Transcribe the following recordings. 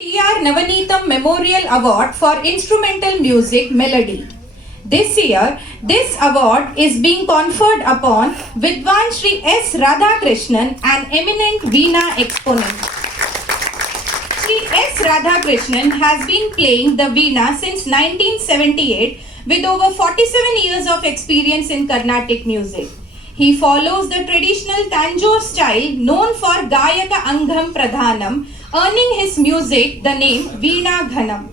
T.R. Navanitam Memorial Award for Instrumental Music Melody. This year, this award is being conferred upon Vidwan Shri S. Radhakrishnan, an eminent Veena exponent. Shri S. Radhakrishnan has been playing the Veena since 1978 with over 47 years of experience in Carnatic music. He follows the traditional Tanjore style known for Gayaka Angham Pradhanam, earning his music the name Veena Ghanam.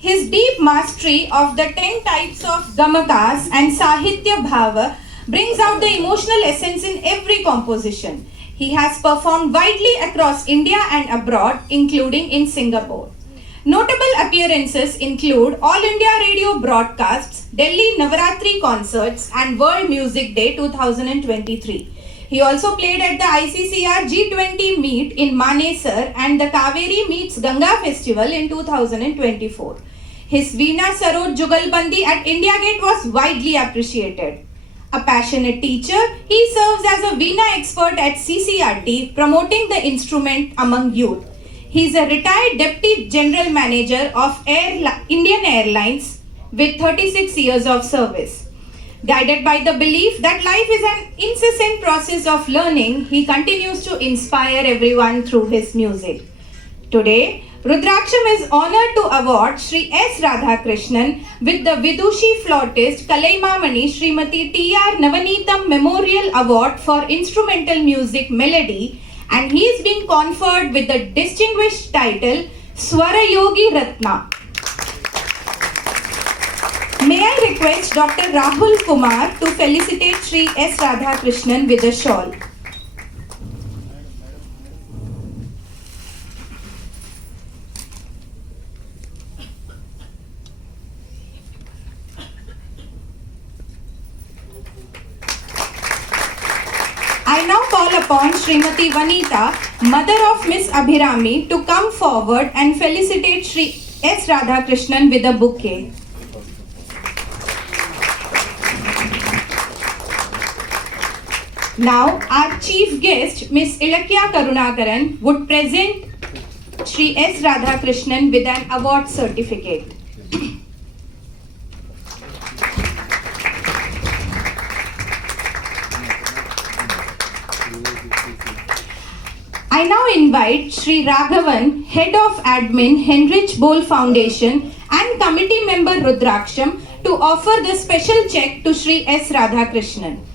His deep mastery of the 10 types of Gamakas and Sahitya Bhava brings out the emotional essence in every composition. He has performed widely across India and abroad, including in Singapore. Notable appearances include All India Radio broadcasts, Delhi Navaratri concerts, and World Music Day 2023. He also played at the ICCR G20 meet in Manesar and the Kaveri Meets Ganga Festival in 2024. His Veena Sarod Jugalbandi at India Gate was widely appreciated. A passionate teacher, he serves as a Veena expert at CCRT, promoting the instrument among youth. He is a retired Deputy General Manager of Indian Airlines with 36 years of service. Guided by the belief that life is an incessant process of learning, he continues to inspire everyone through his music. Today, Rudraksham is honored to award Shri S. Radhakrishnan with the Vidushi flautist Kalaimamani Srimati T.R. Navanitam Memorial Award for Instrumental Music Melody, and he is being conferred with the distinguished title Swara Yogi Ratna. May I request Dr. Rahul Kumar to felicitate Shri S. Radhakrishnan with a shawl. I now call upon Srimati Vanita, mother of Miss Abhirami, to come forward and felicitate Shri S. Radhakrishnan with a bouquet. Now, our chief guest, Miss Ilakya Karunakaran, would present Shri S. Radhakrishnan with an award certificate. I now invite Shri Raghavan, Head of Admin, Henrich Boll Foundation and Committee Member Rudraksham to offer the special check to Shri S. Radhakrishnan.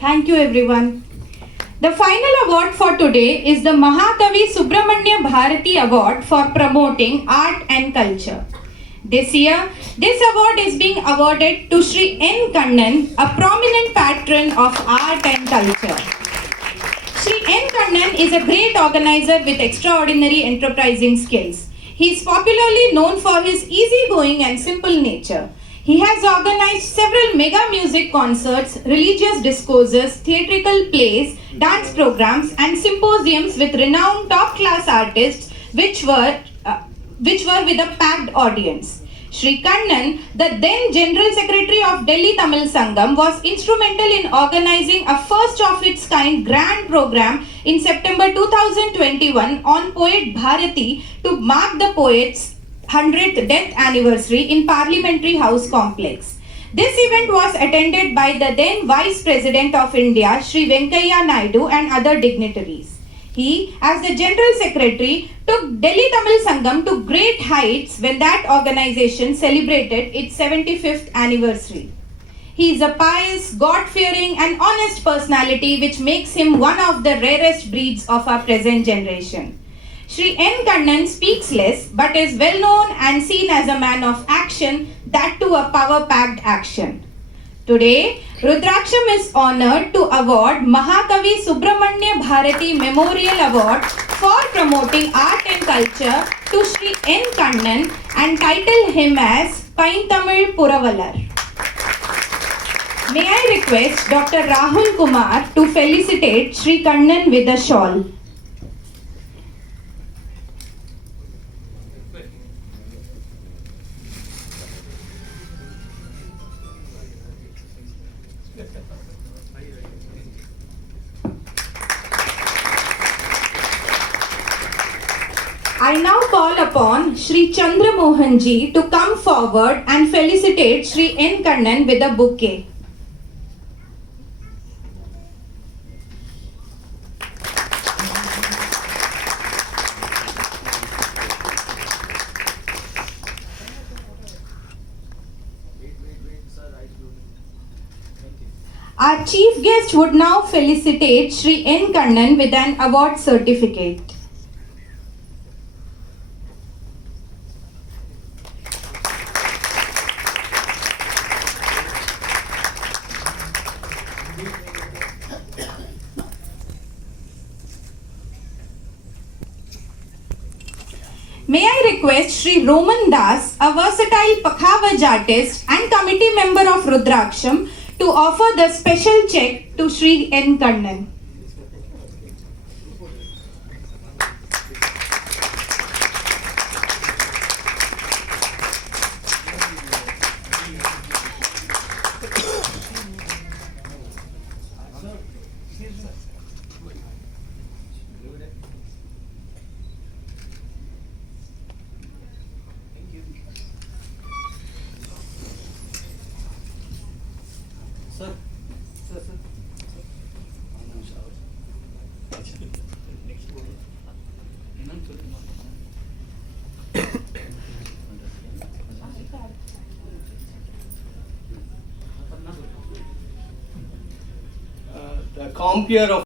Thank you everyone. The final award for today is the Mahakavi Subramanya Bharati Award for promoting art and culture. This year, this award is being awarded to Shri N. Kannan, a prominent patron of art and culture. Shri N. Kannan is a great organizer with extraordinary enterprising skills. He is popularly known for his easygoing and simple nature. He has organized several mega music concerts, religious discourses, theatrical plays, dance programs, and symposiums with renowned top-class artists, which were with a packed audience. Shri Kannan, the then General Secretary of Delhi Tamil Sangam, was instrumental in organizing a first-of-its-kind grand program in September 2021 on poet Bharati to mark the poet's 100th death anniversary in Parliamentary House Complex. This event was attended by the then Vice President of India, Shri Venkaiah Naidu, and other dignitaries. He, as the General Secretary, took Delhi Tamil Sangam to great heights when that organization celebrated its 75th anniversary. He is a pious, God-fearing, and honest personality which makes him one of the rarest breeds of our present generation. Shri N. Kannan speaks less but is well known and seen as a man of action, that too a power-packed action. Today, Rudraksham is honored to award Mahakavi Subramanya Bharati Memorial Award for promoting art and culture to Sri N. Kannan and title him as Painthamil Puravalar. May I request Dr. Rahul Kumar to felicitate Sri Kannan with a shawl. I now call upon Sri Chandra Mohan ji to come forward and felicitate Sri N. Kannan with a bouquet. Our chief guest would now felicitate Sri N. Kannan with an award certificate. May I request Sri Roman Das, a versatile Pakhavaj artist and committee member of Rudraksham, to offer the special check to Sri N. Kannan. The compeer of